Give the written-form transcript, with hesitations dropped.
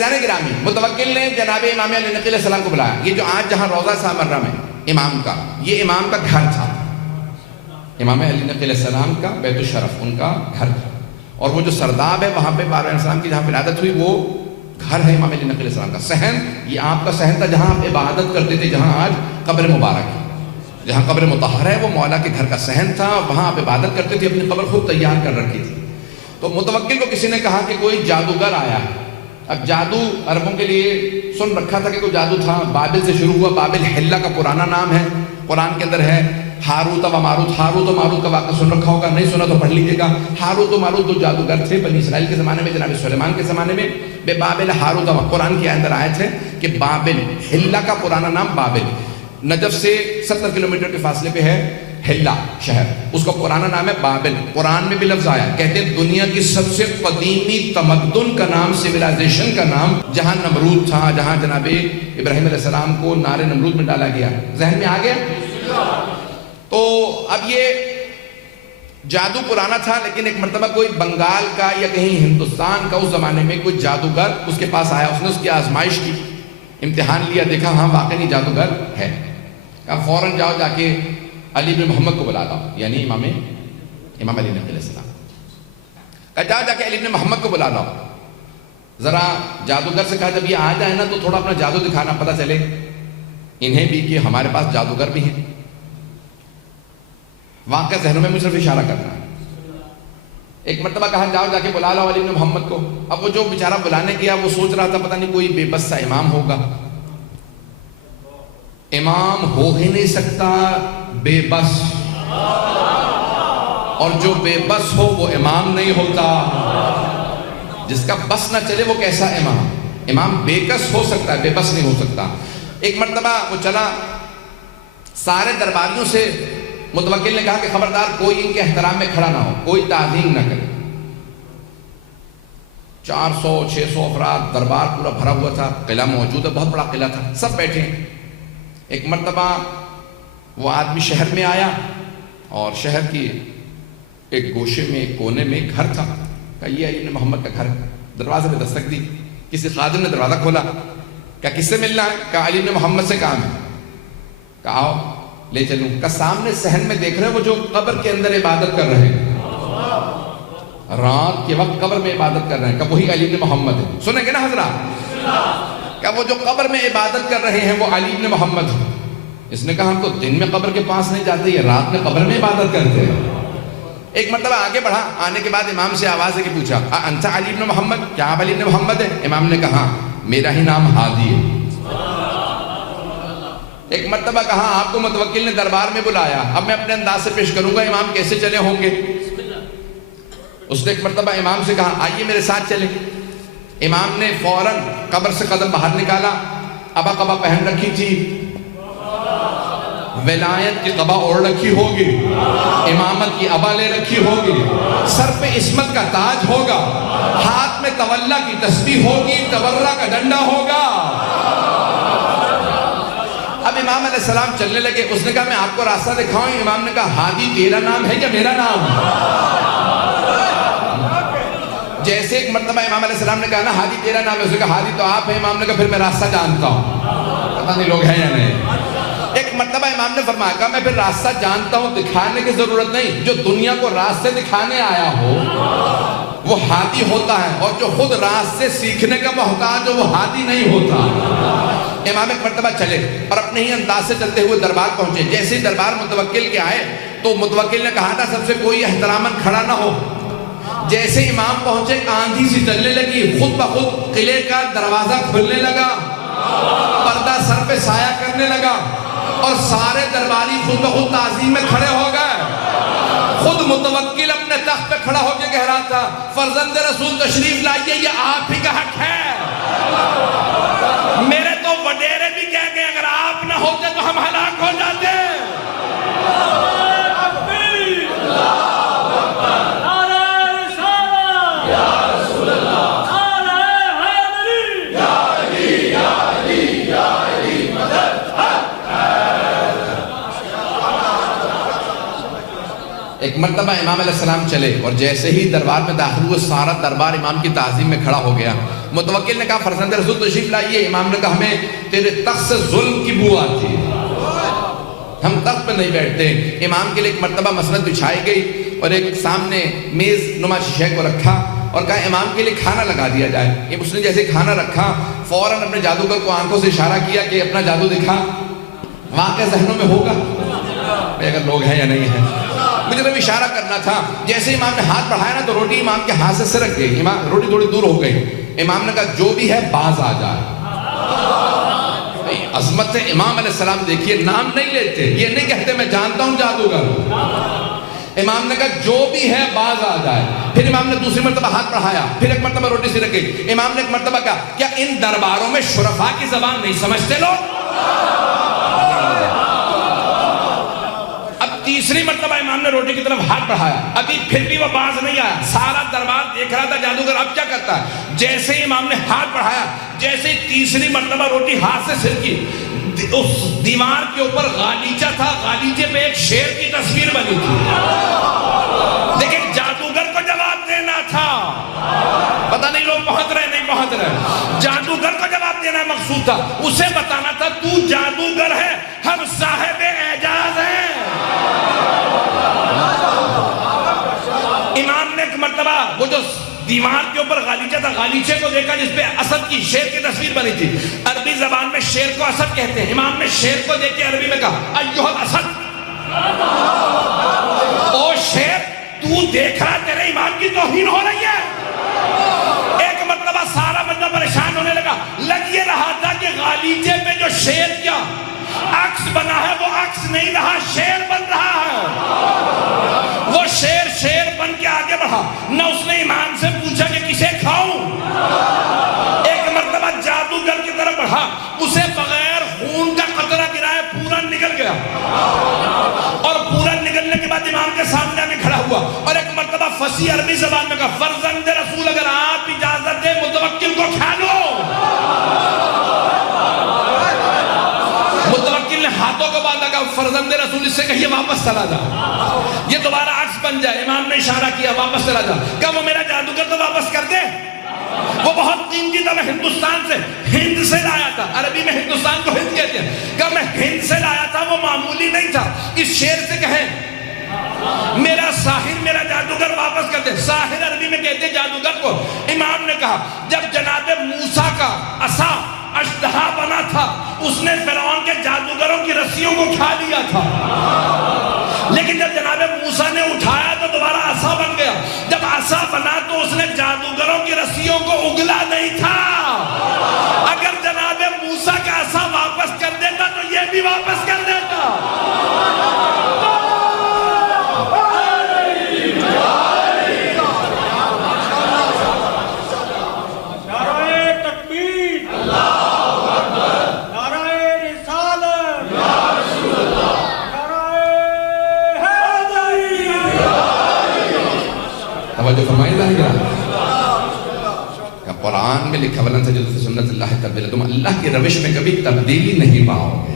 عزیزان گرامی، متوکل نے جناب امام علی نقی علیہ السلام کو بلایا. یہ جو آج جہاں روضہ سامرہ میں امام کا، یہ امام کا گھر تھا. امام علی نقی علیہ السلام کا بیت الشرف ان کا گھر تھا. اور وہ جو سرداب ہے وہاں پہ بارہ علیہ السلام کی جہاں ولادت ہوئی وہ گھر ہے امام علی نقی علیہ السلام کا. صحن یہ آپ کا صحن تھا جہاں آپ عبادت کرتے تھے، جہاں آج قبر مبارک ہے، جہاں قبر مطہر ہے وہ مولا کے گھر کا صحن تھا. وہاں آپ عبادت کرتے تھے، اپنی قبر خود تیار کر رکھی تھی. تو متوکل کو کسی نے کہا کہ کوئی جادوگر آیا ہے. اب جادو عربوں کے لیے سن رکھا تھا کہ کوئی جادو تھا. بابل سے شروع ہوا. بابل حلہ کا پرانا نام ہے، قرآن کے اندر ہے. ہاروت و ماروت، ہاروت و ماروت کا واقعہ سن رکھا ہوگا، نہیں سنا تو پڑھ لیجیے گا. ہاروت و ماروت دو جادوگر تھے بنی اسرائیل کے زمانے میں، جناب سلیمان کے زمانے میں. بے بابل ہاروت و قرآن کے اندر آیت ہے کہ بابل، حلہ کا پرانا نام بابل، نجف سے 70 کلومیٹر کے فاصلے پہ ہے حلہ شہر، اس کا پرانا نام ہے بابل. قرآن میں بھی لفظ آیا، کہتے ہیں دنیا کی سب سے قدیمی تمدن کا نام، سویلائزیشن کا نام، جہاں نمرود تھا، جہاں جناب ابراہیم علیہ السلام کو نار نمرود میں ڈالا گیا. ذہن میں آ گیا؟ تو اب یہ جادو پرانا تھا، لیکن ایک مرتبہ کوئی بنگال کا یا کہیں ہندوستان کا اس زمانے میں کوئی جادوگر اس کے پاس آیا. اس نے اس کی آزمائش کی، امتحان لیا، دیکھا ہاں واقعی جادوگر ہے. کہا فوراً جاؤ جا کے علی بن محمد کو بلا لاؤ، یعنی امام علی نقی علیہ السلام. کہا جاؤ جا کے علی بن محمد کو بلا لاؤ. ذرا جادوگر سے کہا جب یہ آ جائے نا تو تھوڑا اپنا جادو دکھانا، پتہ چلے انہیں بھی کہ ہمارے پاس جادوگر بھی ہیں. واقعہ ذہنوں میں مجھ صرف اشارہ کرنا ہے. ایک مرتبہ کہا جاؤ جا کے بلا لاؤ علی بن محمد کو. اب وہ جو بیچارہ بلانے گیا وہ سوچ رہا تھا پتہ نہیں کوئی بے بس سا امام ہوگا. امام ہو ہی نہیں سکتا بے بس، اور جو بے بس ہو وہ امام نہیں ہوتا. جس کا بس نہ چلے وہ کیسا امام؟ امام بے کس ہو سکتا ہے، بے بس نہیں ہو سکتا. ایک مرتبہ وہ چلا، سارے درباریوں سے متوکل نے کہا کہ خبردار کوئی ان کے احترام میں کھڑا نہ ہو، کوئی تعظیم نہ کرے. 400-600 افراد، دربار پورا بھرا ہوا تھا. قلعہ موجود ہے، بہت بڑا قلعہ تھا، سب بیٹھے. ایک مرتبہ وہ آدمی شہر میں آیا اور شہر کی ایک گوشے میں، ایک کونے میں ایک گھر تھا. کہا یہ علی بن محمد کا گھر. دروازے پہ دستک دی، کسی خادم نے دروازہ کھولا. کہا کس سے ملنا ہے؟ کہا علی بن محمد سے کام ہے. کہا آؤ لے چلوں. کا سامنے صحن میں دیکھ رہے ہیں وہ جو قبر کے اندر عبادت کر رہے ہیں، رات کے وقت قبر میں عبادت کر رہے ہیں. کہ وہی علی بن محمد ہے. سنیں گے نا حضرات؟ کہ وہ جو قبر میں عبادت کر رہے ہیں وہ علی بن محمد ہے. اس نے کہا ہم تو دن میں قبر کے پاس نہیں جاتے، یہ رات میں قبر میں عبادت کرتے ہیں. ایک مرتبہ آگے بڑھا، آنے کے بعد امام سے آواز ہے کہ پوچھا انت علی بن محمد، کیا آپ علی بن محمد ہے؟ امام نے کہا میرا ہی نام ہادی ہے. ایک مرتبہ کہا آپ کو متوکل نے دربار میں بلایا، اب میں اپنے انداز سے پیش کروں گا، امام کیسے چلے ہوں گے. اس نے ایک مرتبہ امام سے کہا آئیے میرے ساتھ چلے. امام نے فوراً قبر سے قدم باہر نکالا. ابا قبا پہن رکھی تھی، ولایت کی قبا اوڑھ رکھی ہوگی، امامت کی ابا لے رکھی ہوگی، سر پہ عصمت کا تاج ہوگا، ہاتھ میں تولا کی تسبیح ہوگی، تبرہ کا ڈنڈا ہوگا. اب امام علیہ السلام چلنے لگے. اس نے کہا میں آپ کو راستہ دکھاؤں. امام نے کہا ہادی تیرا نام ہے یا میرا نام؟ جیسے ایک مرتبہ امام علیہ السلام نے کہا نا ہادی تیرا نام ہے، اس نے کہا ہادی تو آپ ہیں. امام نے کہا پھر میں راستہ جانتا ہوں. پتہ نہیں لوگ ہیں یا نہیں. ایک مرتبہ امام نے فرمایا کہا میں پھر راستہ جانتا ہوں، دکھانے کی ضرورت نہیں. جو دنیا کو راستے دکھانے آیا ہو وہ ہادی ہوتا ہے، اور جو خود راستے سیکھنے کا محتاج ہو وہ ہادی نہیں ہوتا. امام ایک مرتبہ چلے اور اپنے ہی انداز سے چلتے ہوئے دربار پہنچے. جیسے ہی دربار متوکل کے آئے تو متوکل نے کہا تھا سب سے کوئی احتراماً کھڑا نہ ہو. جیسے امام پہنچے آندھی سی چلنے لگی، خود بخود قلعے کا دروازہ کھلنے لگا، پردہ سر پہ سایہ کرنے لگا، اور سارے درباری خود بخود تعظیم میں کھڑے ہو گئے. خود متوکل اپنے تخت پہ کھڑا ہو کے کہہ رہا تھا فرزند رسول تشریف لائیے، یہ آپ ہی کا حق ہے. میرے تو وڈیرے بھی کہہ گئے اگر آپ نہ ہوتے تو ہم ہلاک ہو جاتے. ایک مرتبہ امام علیہ السلام چلے اور جیسے ہی دربار میں داخل ہوئے سارا دربار امام کی تعظیم میں کھڑا ہو گیا. متوکل نے کہا فرزند رسول تشریف لائیے. امام نے کہا ہمیں تیرے تخت سے ظلم کی بو آتی ہے, ہم تخت پہ نہیں بیٹھتے. امام کے لیے ایک مرتبہ مسند بچھائی گئی اور ایک سامنے میز نما شیشے کو رکھا اور کہا امام کے لیے کھانا لگا دیا جائے. اس نے جیسے کھانا رکھا فوراً اپنے جادوگر کو آنکھوں سے اشارہ کیا کہ اپنا جادو دکھا. واقع ذہنوں میں ہوگا اگر لوگ ہیں یا نہیں ہیں, مجھے تو اشارہ کرنا تھا. جیسے امام نے ہاتھ بڑھایا نا تو روٹی امام کے ہاتھ سے سرک گئی. امام روٹی تھوڑی دور ہو گئی. امام نے کہا جو بھی ہے باز آ جائے. عظمت امام علیہ السلام دیکھیے, نام نہیں لیتے, یہ نہیں کہتے میں جانتا ہوں جادوگر. امام نے کہا جو بھی ہے باز آ جائے. پھر امام نے دوسری مرتبہ ہاتھ بڑھایا, پھر ایک مرتبہ روٹی سی رکھ گئی. امام نے ایک مرتبہ کہا کیا ان درباروں میں شرفاء کی زبان نہیں سمجھتے لوگ؟ اب تیسری مرتبہ امام نے روٹی کی طرف ہاتھ بڑھایا, ابھی پھر بھی وہ باز نہیں آیا. سارا دربار دیکھ رہا تھا جادوگر اب کیا کرتا ہے. جیسے ہی امام نے ہاتھ بڑھایا, جیسے ہی تیسری مرتبہ روٹی ہاتھ سے سرکی, اس دیوار کے اوپر غالیچہ تھا, غالیچے پہ ایک شیر کی تصویر بنی تھی. لیکن جادوگر کو جواب دینا تھا, پتہ نہیں لوگ پہنچ رہے نہیں پہنچ رہے. جادوگر کو جواب دینا مقصود تھا, اسے بتانا تھا تو جادوگر ہے, ہم صاحب اعجاز ہیں. امام نے ایک مرتبہ وہ جو دیوار کے اوپر غالیچہ تھا, غالیچے کو دیکھا جس پہ اسد کی, شیر کی تصویر بنی تھی. عربی زبان میں شیر کو اسد کہتے ہیں. امام نے شیر کو دیکھ کے عربی میں کہا ایھا الاسد, او شیر تو دیکھ رہا تیرے ایمان کی توہین ہو رہی ہے. ایک مرتبہ سارا بندہ پریشان ہونے لگا. لگ یہ رہا تھا کہ غالیچے پہ جو شیر کیا عکس بنا ہے وہ عکس نہیں رہا, شیر بن رہا ہے. وہ شیر بن کے آگے بڑھا. نہ اس نے امام سے پوچھا کہ کسے کھاؤں. ایک مرتبہ جادوگر کی طرف بڑھا, اسے بغیر خون کا قطرہ گرائے پورا نکل گیا. اور پورا نکلنے کے بعد امام کے سامنے آگے کھڑا ہوا اور ایک مرتبہ فصیح عربی زبان میں کہا فرزند رسول اگر آپ اجازت دے متوکل کو کھا لو. متوکل نے ہاتھوں کو باندھا, کہا فرزند رسول اس سے کہیے واپس چلا جا, یہ دوبارہ عکس بن جائے. امام نے اشارہ کیا واپس چلا جا. کہا وہ میرا جادوگر تو واپس کر دے, وہ بہت قیمتی تھا, میں ہندوستان سے ہند سے لایا تھا. عربی میں ہندوستان کو ہند کہتے ہیں. کہا میں ہند سے لایا تھا, وہ معمولی نہیں تھا. اس شیر سے کہیں میرا ساحر میرا جادوگر واپس کر دے. ساحر عربی میں کہتے ہیں جادوگر کو. امام نے کہا جب جناب موسیٰ کا عصا اژدہا بنا تھا, اس نے فرعون کے جادوگروں کی رسیوں کو کھا لیا تھا. لیکن جب جناب موسیٰ نے اٹھایا تو دوبارہ عصا بن گیا. جب عصا بنا تو اس نے جادوگروں کی رسیوں کو اگلا نہیں تھا. اگر جناب موسیٰ کا عصا واپس کر دیتا تو یہ بھی واپس کر دیتا. جو فرمائی رہے گا کہ قرآن میں لکھا وَلَن تَجِدُوا فِي سُنَّتِ اللَّهِ تَبْدِيلًا, تم اللہ کی روش میں کبھی تبدیلی نہیں پاؤ گے.